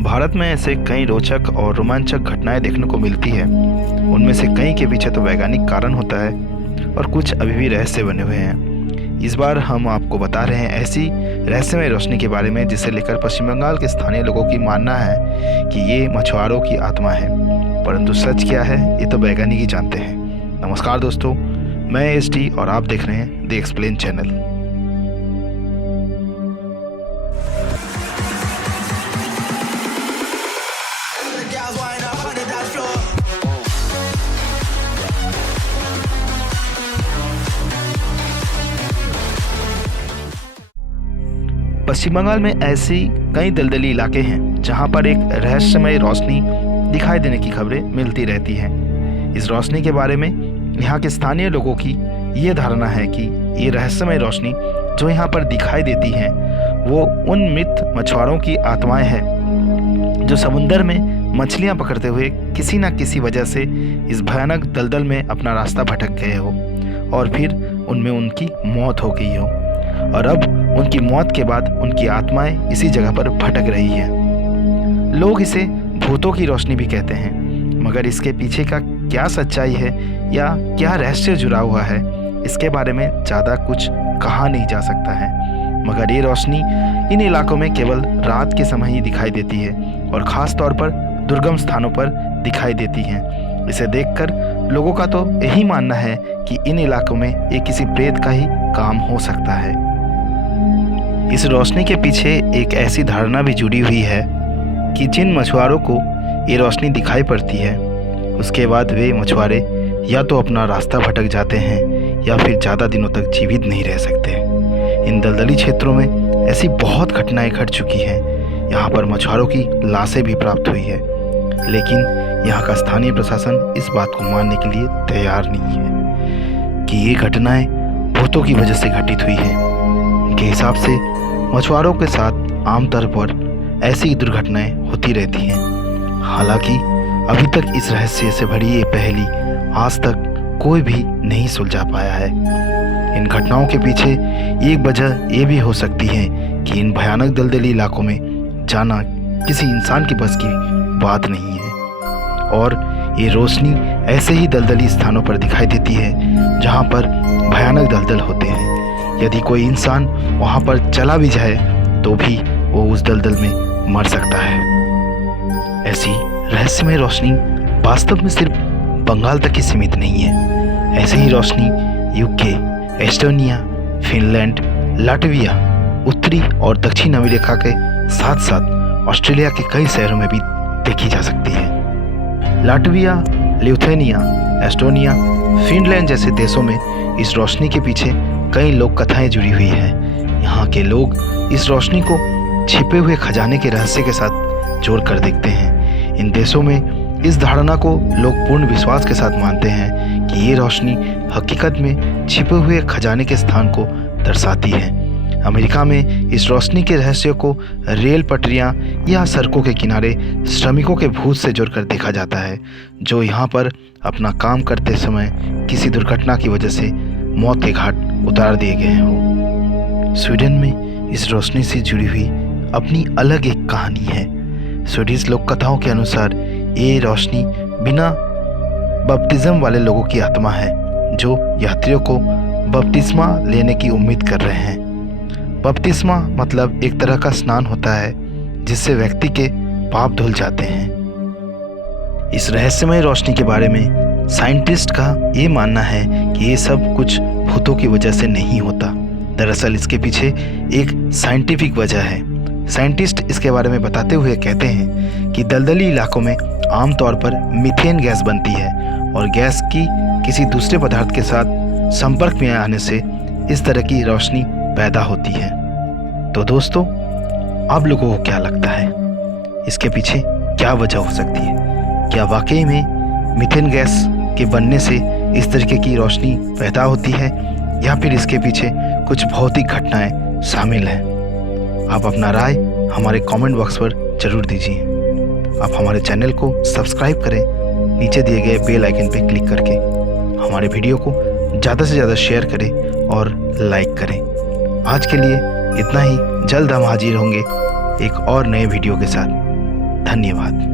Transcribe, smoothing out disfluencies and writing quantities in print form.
भारत में ऐसे कई रोचक और रोमांचक घटनाएं देखने को मिलती है। उनमें से कई के पीछे तो वैज्ञानिक कारण होता है और कुछ अभी भी रहस्य बने हुए हैं। इस बार हम आपको बता रहे हैं ऐसी रहस्यमय रोशनी के बारे में जिसे लेकर पश्चिम बंगाल के स्थानीय लोगों की मानना है कि ये मछुआरों की आत्मा है। परंतु सच क्या है ये तो वैज्ञानिक ही जानते हैं। नमस्कार दोस्तों, मैं एसटी और आप देख रहे हैं द एक्सप्लेन चैनल। पश्चिम बंगाल में ऐसी कई दलदली इलाके हैं जहां पर एक रहस्यमय रोशनी दिखाई देने की खबरें मिलती रहती हैं। इस रोशनी के बारे में यहाँ के स्थानीय लोगों की ये धारणा है कि ये रहस्यमय रोशनी जो यहाँ पर दिखाई देती है वो उन मृत मछुआरों की आत्माएं हैं जो समुद्र में मछलियाँ पकड़ते हुए किसी न किसी वजह से इस भयानक दलदल में अपना रास्ता भटक गए हो और फिर उनमें उनकी मौत हो गई हो और अब उनकी मौत के बाद उनकी आत्माएं इसी जगह पर भटक रही है। लोग इसे भूतों की रोशनी भी कहते हैं, मगर इसके पीछे का क्या सच्चाई है या क्या रहस्य जुड़ा हुआ है इसके बारे में ज़्यादा कुछ कहा नहीं जा सकता है। मगर ये रोशनी इन इलाकों में केवल रात के समय ही दिखाई देती है और ख़ास तौर पर दुर्गम स्थानों पर दिखाई देती है। इसे देखकर लोगों का तो यही मानना है कि इन इलाकों में ये किसी प्रेत का ही काम हो सकता है। इस रोशनी के पीछे एक ऐसी धारणा भी जुड़ी हुई है कि जिन मछुआरों को ये रोशनी दिखाई पड़ती है उसके बाद वे मछुआरे या तो अपना रास्ता भटक जाते हैं या फिर ज़्यादा दिनों तक जीवित नहीं रह सकते। इन दलदली क्षेत्रों में ऐसी बहुत घटनाएं घट चुकी हैं। यहाँ पर मछुआरों की लाशें भी प्राप्त हुई है, लेकिन यहाँ का स्थानीय प्रशासन इस बात को मानने के लिए तैयार नहीं है कि ये घटनाएं भूतों की वजह से घटित हुई है। उनके हिसाब से मछुआरों के साथ आमतौर पर ऐसी दुर्घटनाएं होती रहती हैं। हालांकि अभी तक इस रहस्य से भरी ये पहेली आज तक कोई भी नहीं सुलझा पाया है। इन घटनाओं के पीछे एक वजह ये भी हो सकती है कि इन भयानक दलदली इलाकों में जाना किसी इंसान के बस की बात नहीं है और ये रोशनी ऐसे ही दलदली स्थानों पर दिखाई देती है जहाँ पर भयानक दलदल होते हैं। यदि कोई इंसान वहाँ पर चला भी जाए तो भी वो उस दलदल में मर सकता है। ऐसी रहस्यमय रोशनी वास्तव में सिर्फ बंगाल तक ही सीमित नहीं है। ऐसी ही रोशनी यूके, एस्टोनिया, फिनलैंड, लाटविया, उत्तरी और दक्षिण अमेरिका के साथ साथ ऑस्ट्रेलिया के कई शहरों में भी देखी जा सकती है। लाटविया, लिथुआनिया, एस्टोनिया, फिनलैंड जैसे देशों में इस रोशनी के पीछे कई लोक कथाएं जुड़ी हुई हैं। यहाँ के लोग इस रोशनी को छिपे हुए खजाने के रहस्य के साथ जोड़कर देखते हैं। इन देशों में इस धारणा को लोग पूर्ण विश्वास के साथ मानते हैं कि ये रोशनी हकीकत में छिपे हुए खजाने के स्थान को दर्शाती है। अमेरिका में इस रोशनी के रहस्य को रेल पटरियां या सड़कों के किनारे श्रमिकों के भूत से जोड़कर देखा जाता है जो यहाँ पर अपना काम करते समय किसी दुर्घटना की वजह से मौत के घाट उतार दिए गए हों। स्वीडन में इस रोशनी से जुड़ी हुई अपनी अलग एक कहानी है। स्वीडिश लोक कथाओं के अनुसार ये रोशनी बिना बपतिस्मा वाले लोगों की आत्मा है जो यात्रियों को बपतिस्मा लेने की उम्मीद कर रहे हैं। बपतिस्मा मतलब एक तरह का स्नान होता है जिससे व्यक्ति के पाप धुल जाते हैं। इस रहस्यमय रोशनी के बारे में साइंटिस्ट का ये मानना है कि ये सब कुछ भूतों की वजह से नहीं होता। दरअसल इसके पीछे एक साइंटिफिक वजह है। साइंटिस्ट इसके बारे में बताते हुए कहते हैं कि दलदली इलाकों में आमतौर पर मीथेन गैस बनती है और गैस की किसी दूसरे पदार्थ के साथ संपर्क में आने से इस तरह की रोशनी पैदा होती है। तो दोस्तों, आप लोगों को क्या लगता है इसके पीछे क्या वजह हो सकती है? क्या वाकई में मीथेन गैस के बनने से इस तरीके की रोशनी पैदा होती है या फिर इसके पीछे कुछ भौतिक घटनाएं शामिल हैं? आप अपना राय हमारे कमेंट बॉक्स पर जरूर दीजिए। आप हमारे चैनल को सब्सक्राइब करें नीचे दिए गए बेल आइकन पर क्लिक करके। हमारे वीडियो को ज़्यादा से ज़्यादा शेयर करें और लाइक करें। आज के लिए इतना ही। जल्द हम हाजिर होंगे एक और नए वीडियो के साथ। धन्यवाद।